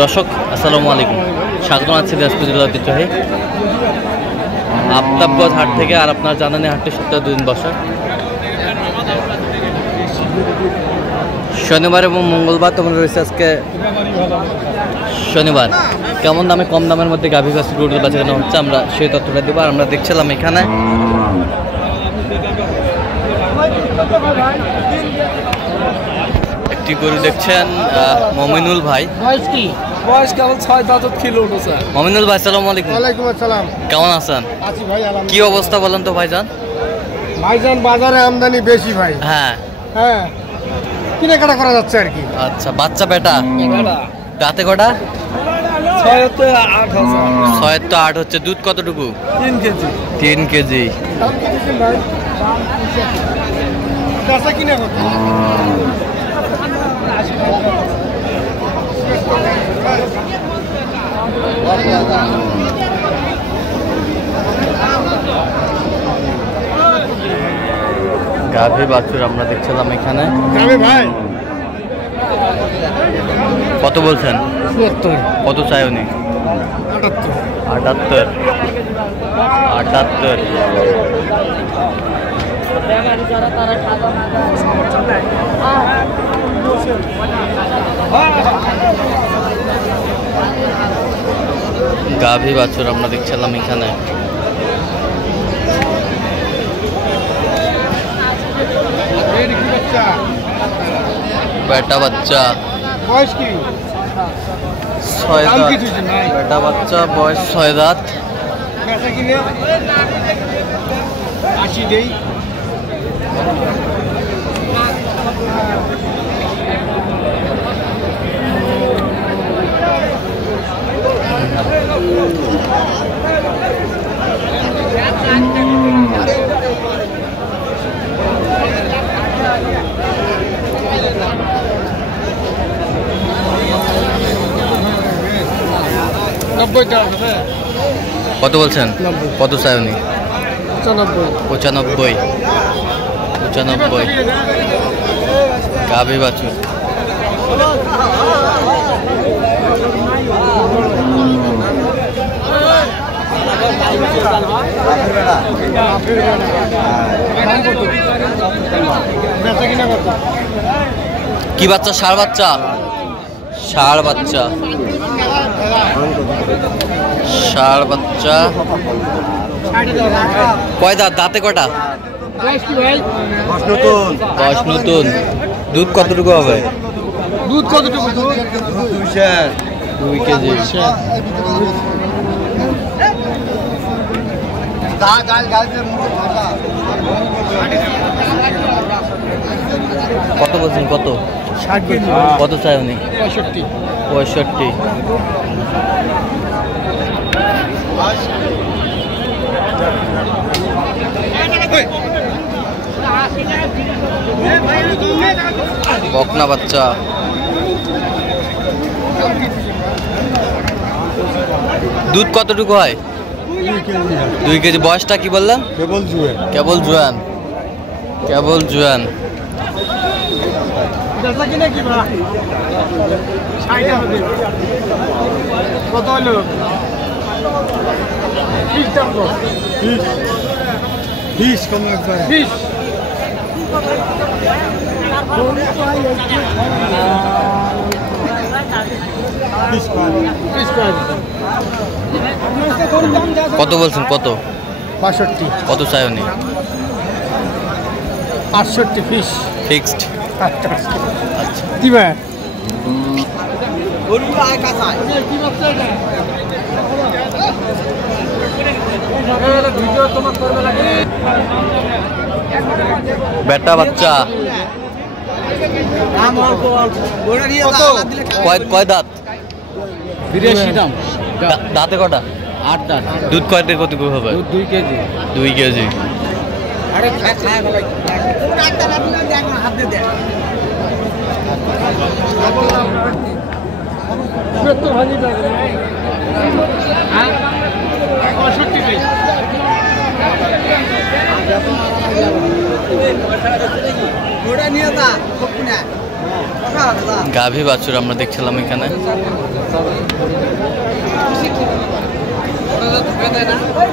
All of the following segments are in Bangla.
দর্শক আসসালামু আলাইকুম, স্বাগত আছি দিনাজপুর জেলার ঐতিহ্যবাহী আফতাবগঞ্জ হাট থেকে। আর আপনারা জানেন হাটটি সপ্তাহে 2 দিন বসে, শনিবার এবং মঙ্গলবার। তোমরা রয়েছে আজকে শনিবার। কেমন দামে কম দামের মধ্যে গাভী গাছ গরুর বাচ্চা কেনা হচ্ছে, আমরা সেই তথ্যটা দেবো। আর আমরা দেখছিলাম এখানে একটি গরু দেখছেন মমিনুল ভাই। মমিনুল ভাই আসসালামু আলাইকুম। ওয়ালাইকুম আসসালাম। কেমন আছেন? আছি ভাই, কি অবস্থা বলেন তো ভাইজান? ভাইজান বাজারে আমদানি বেশি ভাই। হ্যাঁ হ্যাঁ, কেনাকাটা করা যাচ্ছে আর কি। আচ্ছা, বাচ্চা বেটা দাঁতে কটা? 6 তো 8 হচ্ছে। দুধ কতটুকু? 3 কেজি। গাভী বাছুর আমরা দেখছিলাম এখানে। ভাই কত বলছেন? ৭৪। কত চাই উনি? 78। গাভী বাছুর আমরা দেখছিলাম এখানে। বেটা বাচ্চা বয়স কি? 6 দাঁত। বেটা বাচ্চা বয়স 6 দাঁত। বেচা কিনে 80 দেই। কত বলছেন? কত চাই উনি? 95। গাভী বাছুর। কি বাচ্চা? ষাঁড় বাচ্চা। কয় দাঁত? দাঁতে কটা? বয়স নতুন। দুধ কতটুকু হবে? 2 কেজি। কত বলছেন? কত? 60 কেজি। কত চাই উনি? 65। বকনা বাচ্চা। দুধ কতটুকু হয়? 2 কেজি। বয়সটা কি বললেন? কেবল জুয়ান। কত হলো? 20 কমে 20। কত বলছেন? কত? 65। কত চাই উনি? 68 ফিস ফিক্সড। আচ্ছা কি ভাই? বেটা বাচ্চা। কয় দাঁত? 82 দাম। দাঁতে কটা? 8 দাঁত। দুধ কয়তে কতটুকু হবে? 2 কেজি। 2 কেজি। গাভী বাছুর আমরা দেখছিলাম এখানে।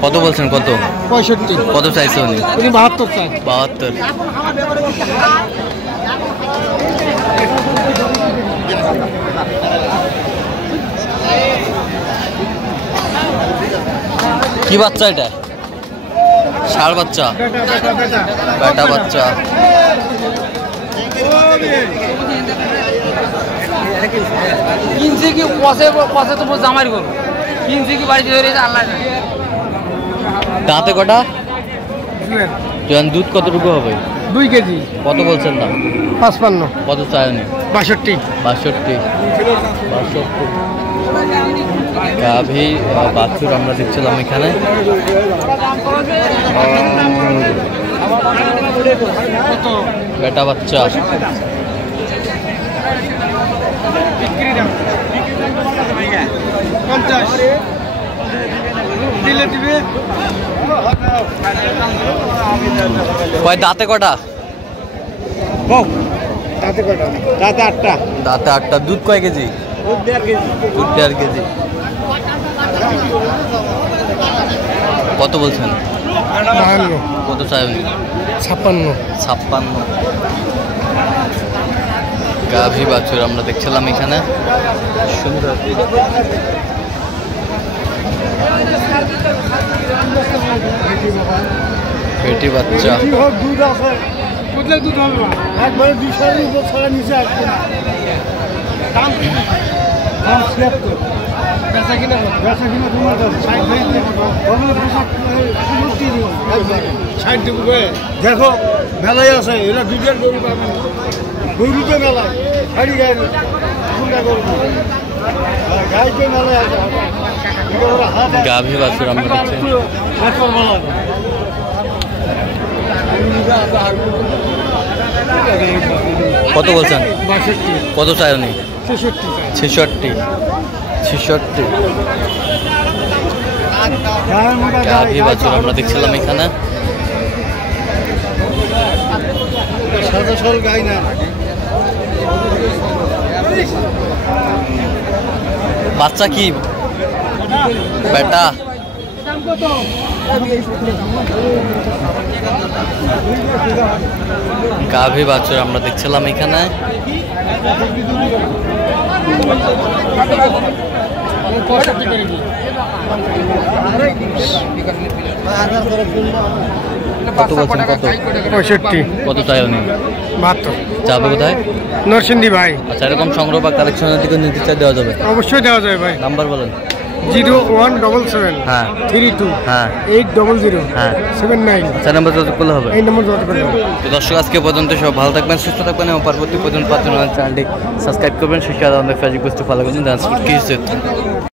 কত বলছেন? কত? 65। কত চাইছে উনি? 72 চাই। 72। কি বাচ্চা এটা? ষাঁড় বাচ্চা, বেটা বাচ্চা। কিনছে কি পচে পচে তো জামাই করবো, কিনছে কি বাড়িতে ধরে আল্লাহ। দাঁতে কটা? দুধ কতটুকু হবে? 2 কেজি। কত বলছেন দাম? 55। কত চাই উনি? 62। 62। গাভী বাছুর আমরা দেখছিলাম এখানে। বেটা বাচ্চা। কয় দাঁতে কটা? দাঁতে 8টা। দাঁতে 8টা। দুধ কয় কেজি? দুধ 1.5 কেজি। কত বলছেন? 52। কত চাই? 56। 56। গাভী বাছুর আমরা দেখছিলাম এখানে। সুন্দর। বেটি বাচ্চা। দুধ আছে, দুধ হবে না, একবারে 200 উপর ছাড়া নিচে আসবে না। দাম 76। বেচা কিনা তোমার কাছে 60 হয়ে যাবে। ওগুলো 60 দেবো। দেখো মেলায় আছে, এরা দুধের গরু পাবেন, গরুতে মেলায় গাড়ি গাড়ি গরু গাড়িতে মেলায় আছে। গাভী বাছুর আমরা দেখছি। কত বলছেন? 62। কত চাই উনি? 66। 66। গাভী বাছুর আমরা দেখছিলাম এখানে। বাচ্চা কি বেটা? গাভী বাছুর আমরা দেখছিলাম এখানে। কত বলছেন? কত? 65। কত চাই উনি? 72। যাবে কোথায়? নরসিংদী ভাই। আচ্ছা, এরকম সংগ্রহ বা কালেকশনের দিকে নিতে চাই দেওয়া যাবে? অবশ্যই দেওয়া যায় ভাই। নাম্বার বলেন। 0177 হ্যাঁ 32 হ্যাঁ 800 হ্যাঁ 79। 4 নম্বর যোগাযোগ করলে হবে। এই নম্বর যোগাযোগ করলে হবে। তো দর্শক, আজকে পর্যন্ত সব ভালো থাকবেন, সুস্থ থাকবেন এবং পরবর্তী পর্যন্ত চ্যানেলটি সাবস্ক্রাইব করবেন। শিক্ষা ফেসবুক পেজটি ফলো করবেন।